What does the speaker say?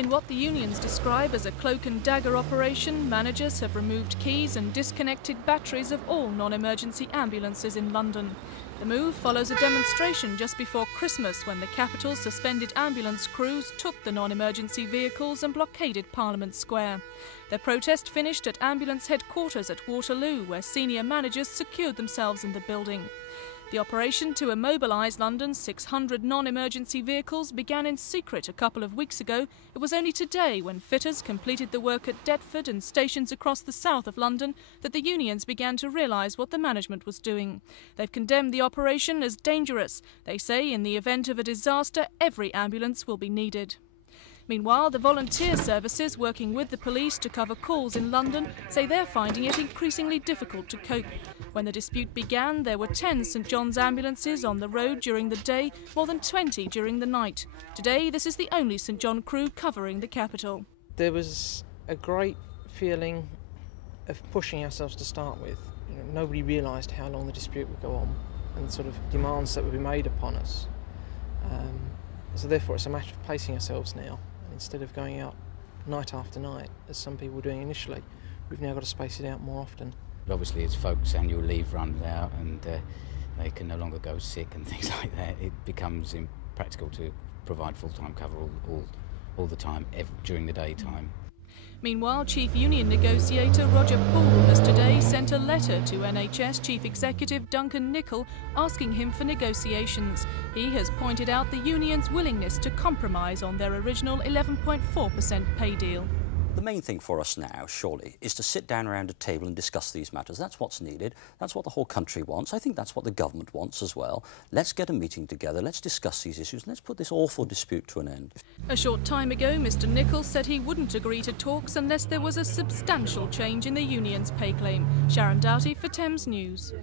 In what the unions describe as a cloak and dagger operation, managers have removed keys and disconnected batteries of all non-emergency ambulances in London. The move follows a demonstration just before Christmas when the capital's suspended ambulance crews took the non-emergency vehicles and blockaded Parliament Square. Their protest finished at ambulance headquarters at Waterloo, where senior managers secured themselves in the building. The operation to immobilise London's 600 non-emergency vehicles began in secret a couple of weeks ago. It was only today, when fitters completed the work at Deptford and stations across the south of London, that the unions began to realise what the management was doing. They've condemned the operation as dangerous. They say in the event of a disaster, every ambulance will be needed. Meanwhile, the volunteer services working with the police to cover calls in London say they're finding it increasingly difficult to cope. When the dispute began, there were 10 St John's ambulances on the road during the day, more than 20 during the night. Today, this is the only St John crew covering the capital. There was a great feeling of pushing ourselves to start with. Nobody realised how long the dispute would go on and the sort of demands that would be made upon us. So therefore, it's a matter of pacing ourselves now. Instead of going out night after night, as some people were doing initially, we've now got to space it out more often. Obviously, as folks' annual leave runs out and they can no longer go sick and things like that, it becomes impractical to provide full-time cover all the time, during the daytime. Meanwhile, Chief Union negotiator Roger Poole has today sent a letter to NHS Chief Executive Duncan Nicol asking him for negotiations. He has pointed out the union's willingness to compromise on their original 11.4% pay deal. The main thing for us now, surely, is to sit down around a table and discuss these matters. That's what's needed. That's what the whole country wants. I think that's what the government wants as well. Let's get a meeting together. Let's discuss these issues. Let's put this awful dispute to an end. A short time ago, Mr Nicol said he wouldn't agree to talks unless there was a substantial change in the union's pay claim. Sharon Doughty for Thames News.